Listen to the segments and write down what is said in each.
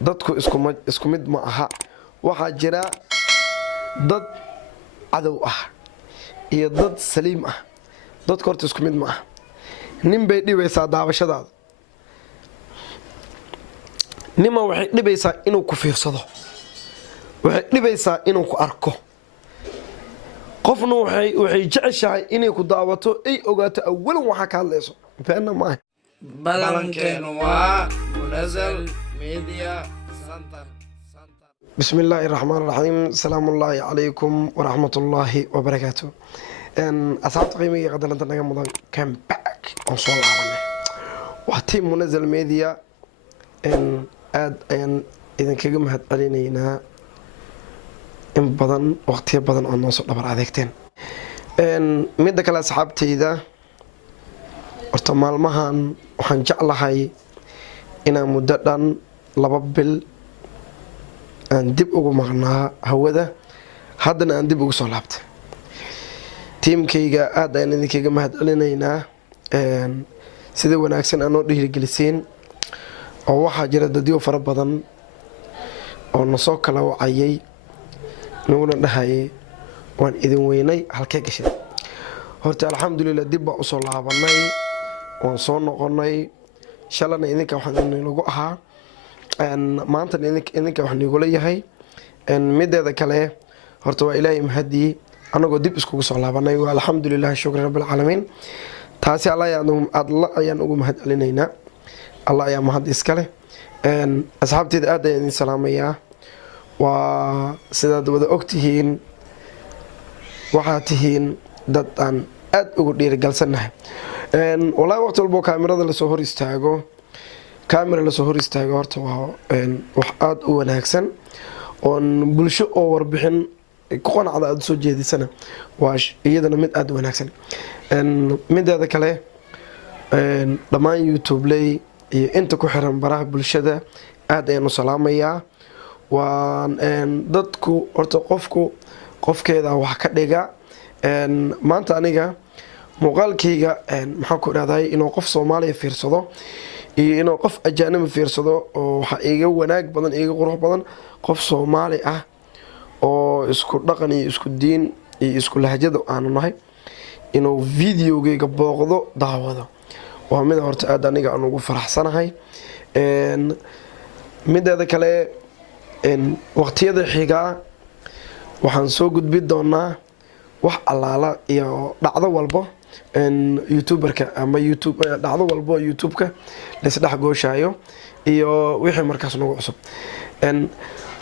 dadku isku mid ma aha. waxaa jira dad cadow ah iyo dad saliim ah. dadku horta isku mid ma aha. nin bay dhibaysaa daawashadaada, nima waxay dhibaysaa inuu ku fiirsado, waxay dhibaysaa inuu ku arko. qofna waxay jeceshahay inay ku daawato ay ogaato awalan waxaa ka hadlayso beena maaha. balankeenu waa Munazal Media Center. بسم الله الرحمن الرحيم. السلام الله عليكم ورحمة الله وبركاته. أصحاب قيمة قدر أن تنقل كم باك أنصار العالم وحتى منزل ميديا إذا كجم هاد علينا إن بدن وقتها بدن أن نوصل لبر عذيكتين مدة كلا أصحاب تيدا ارتمال مهان وحنجعل هاي إن مدة لبابل aan dib ugu maqnaa hawada haddana aan dib ugu soo laabtay. tiimkayga aad ayaan idinkaga mahadcelinaynaa sida wanaagsan aad noo dhiirigeliseen. oo waxaa jira dadyo fara badan oo nasoo kala wacayay naguna dhahayay waan idin weynay halkee gashay. horta alxamdulilah dib baan usoo laabanay, waan soo noqonay. shalana idinka waxaan lagu ahaa maanta idinka wax nigula yahay. mideeda kale horta waa ilaahay mahadii anagoo dib iskugu soo laabanay. waa alxamdulilah shukri rabbil caalamiin. taasi alla ayaan ugu mahad celinaynaa. alla ayaa mahad iskale. asxaabteeda aad ayaan idin salaamayaa. waa sidaad wada ogtihiin waxaad tihiin dad aan aad ugu dhiirigalsannahay. wallaahi waqti walbo kaamirada lasoo hor istaago horta waa wax aad u wanaagsan oon bulsho oo warbixin ku qanacda aad soo jeedisana waa iyadana mid aad u wanaagsan. mideeda kale dhammaan youtubeley iyo inta ku xiran baraha bulshada aad ayaan u salaamayaa. waan dadku horta qofkeeda wax ka dhiga. maanta aniga muuqaalkayga maxaan ku idhahday inuu qof Soomaaliya fiirsado iyo inuu qof ajaanib fiirsado oo waxa iiga wanaag badan iiga qurux badan qof Soomaali ah oo isku dhaqan iyo isku diin iyo isku lahjada aanu nahay inuu videogayga booqdo daawado. waa mid horta aad aniga aan ugu faraxsanahay. mideeda kale waqtiyada xiga waxaan soo gudbi doonaa wax alaala iyo dhacdo walbo youtuberka ama dhacdo walbo youtubeka laisdhex gooshaayo iyo wixii markaas nagu cusub.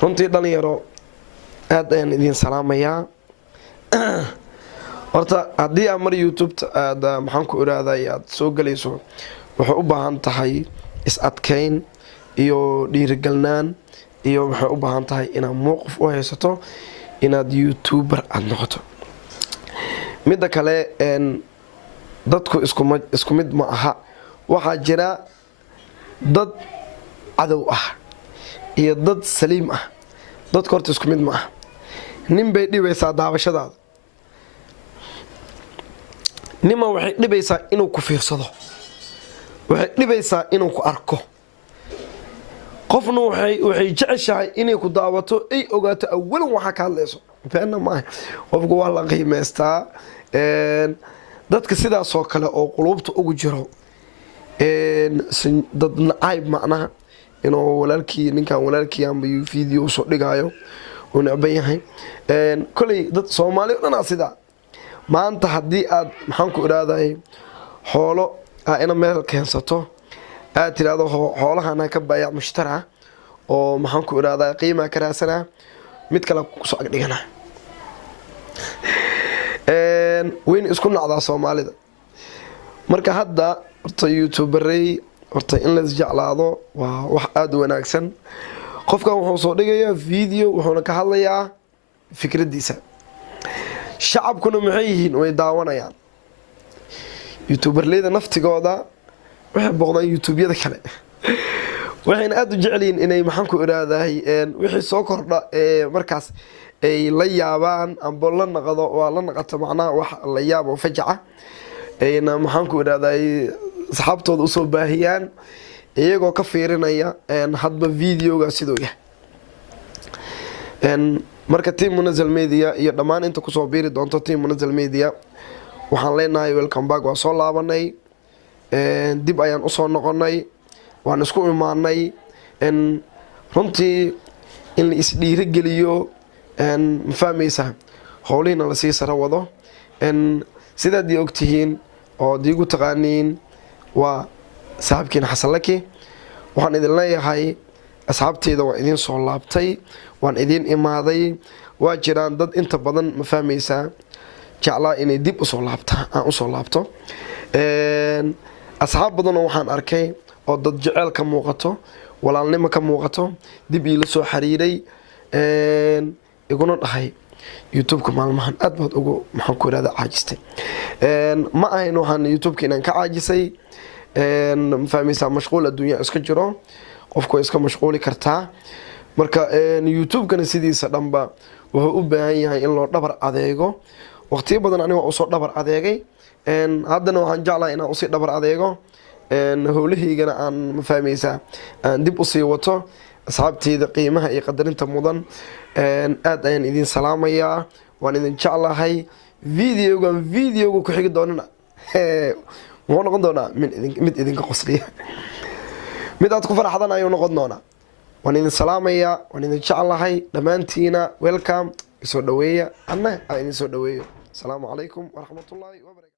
runtii dhalinyaro aad ayaan idin salaamayaa. horta haddii aad mar youtubeta aad maxaan ku iraaday aad soo galayso waxay u baahan tahay is-adkeyn iyo dhiirigelnaan iyo waxay u baahan tahay inaad mowqif u haysato inaad youtuber aad noqoto. midda kale dadku isku mid ma aha. waxaa jira dad cadow ah iyo dad saliim ah. dadku horta isku mid ma aha. nin bay dhibaysaa daawashadaada, nima waxay dhibaysaa inuu ku fiirsado, waxay dhibaysaa inuu ku arko. qofna waxay jeceshahay inay ku daawato ay ogaato awalan waxaa ka hadlayso beena maaha. qofku waa la qiimaystaa. dadka sidaasoo kale oo quluubta ugu jiro dad nacayb macnaha inuu ninkan walaalkii amba video soo dhigaayo uu necban yahay. koley dad Soomaali oo dhan sidaa. maanta haddii aad maxaan ku iraaday xoolo ina meel keensato aad tiraahdo xoolahana ka baayac mushtara oo maxaan ku iraaday qiimaha ka raasana mid kale ku soo dhigana weyn isku nacdaa Soomaalida. marka hadda horta youtuberey horta in la isjeclaado waa wax aad u wanaagsan. qofkan wuxuu soo dhigayaa video wuxuuna ka hadlayaa fikradiisa. shacabkuna maxay yihiin way daawanayaan. youtuberleyda naftigooda waxay booqdaan youtubeyada kale waxayna aad u jeceliin inay maxaan ku iraaday wixii soo kordha markaas ay la yaabaan amba la naqdo waa la naqata macnaha wax la yaabo fajaca ayna maxaan ku iraaday asxaabtooda u soo baahiyaan iyagoo ka fiirinaya hadba videoga sidoo yahay. marka team Munazal Media iyo dhammaan inta kusoo biiri doonto team Munazal Media waxaan leenahay welcome back. waa soo laabanay dib ayaan usoo noqonay, waan isku imaanay runtii in la isdhiirigeliyo ma fahmaysaa howlihiina lasii sara wado. sidaad ii ogtihiin oo diigu taqaaniin waa saaxiibkiina Xasan Laki. waxaan idin leeyahay asxaabteyda waa idin soo laabtay, waan idin imaaday. waa jiraan dad inta badan ma fahmaysaa jeclaa inay dib usoo laabto. asxaab badanoo waxaan arkay oo dad jecel ka muuqato, walaalnimo ka muuqato, dib iila soo xiriiray iguna dhahay youtube-ka maalmahan aad baad ugu maxaan ku irahdaa caajistay. ma ahayn waxaan youtube-ka inaan ka caajisay, ma fahmaysaa mashquul adduunya iska jiro, qofku iska mashquuli kartaa. marka youtube-kana sidiisa dhanba wuxuu u baahan yahay in loo dhabar adeego. waqtiyo badan aniga waa usoo dhabar adeegay, haddana waxaan jeclahay inaan usii dhabar adeego, howlahaygana aan ma fahmaysaa aan dib usii wato. asxaabteyda qiimaha iyo qadarinta mudan aad ayaan idin salaamayaa, waan idin jeclahay. videoga ku xigi doonana wuxuu noqon doonaa mid idinka qosliya, mid aad ku faraxdan ayuu noqon doonaa. waan idin salaamayaa, waan idin jeclahay dhammaantiina. welcome, isoo dhaweeya, anna aan idin soo dhaweeyo. asalaamu calaykum waraxmatullaahi wabarakatu.